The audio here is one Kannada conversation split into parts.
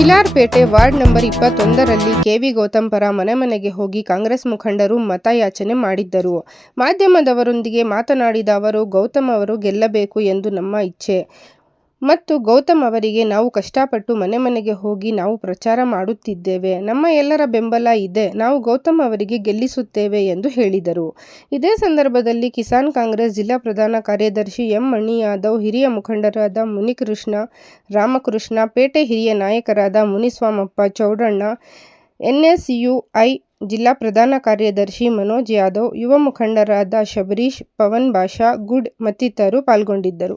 ಕಿಲಾರ್ಪೇಟೆ ವಾರ್ಡ್ ನಂಬರ್ ಇಪ್ಪತ್ತೊಂದರಲ್ಲಿ ಕೆವಿ ಗೌತಮ್ ಪರ ಮನೆ ಮನೆಗೆ ಹೋಗಿ ಕಾಂಗ್ರೆಸ್ ಮುಖಂಡರು ಮತಯಾಚನೆ ಮಾಡಿದ್ದರು. ಮಾಧ್ಯಮದವರೊಂದಿಗೆ ಮಾತನಾಡಿದ ಅವರು, ಗೌತಮ್ ಅವರು ಗೆಲ್ಲಬೇಕು ಎಂದು ನಮ್ಮ ಇಚ್ಛೆ. ಮತ್ತು ಗೌತಮ್ ಅವರಿಗೆ ನಾವು ಕಷ್ಟಪಟ್ಟು ಮನೆ ಮನೆಗೆ ಹೋಗಿ ನಾವು ಪ್ರಚಾರ ಮಾಡುತ್ತಿದ್ದೇವೆ. ನಮ್ಮ ಎಲ್ಲರ ಬೆಂಬಲ ಇದೆ. ನಾವು ಗೌತಮ್ ಅವರಿಗೆ ಗೆಲ್ಲಿಸುತ್ತೇವೆ ಎಂದು ಹೇಳಿದರು. ಇದೇ ಸಂದರ್ಭದಲ್ಲಿ ಕಿಸಾನ್ ಕಾಂಗ್ರೆಸ್ ಜಿಲ್ಲಾ ಪ್ರಧಾನ ಕಾರ್ಯದರ್ಶಿ ಎಂ ಮಣಿ ಯಾದವ್ ಹಿರಿಯ ಮುಖಂಡರಾದ ಮುನಿಕೃಷ್ಣ, ರಾಮಕೃಷ್ಣ, ಪೇಟೆ ಹಿರಿಯ ನಾಯಕರಾದ ಮುನಿಸ್ವಾಮಪ್ಪ ಚೌಡಣ್ಣ, ಎನ್ಎಸ್ಯುಐ ಜಿಲ್ಲಾ ಪ್ರಧಾನ ಕಾರ್ಯದರ್ಶಿ ಮನೋಜ್ ಯಾದವ್, ಯುವ ಮುಖಂಡರಾದ ಶಬರೀಶ್, ಪವನ್ ಬಾಷಾ, ಗುಡ್ ಮತ್ತಿತರರು ಪಾಲ್ಗೊಂಡಿದ್ದರು.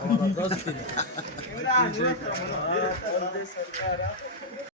અમારા દોસ્તી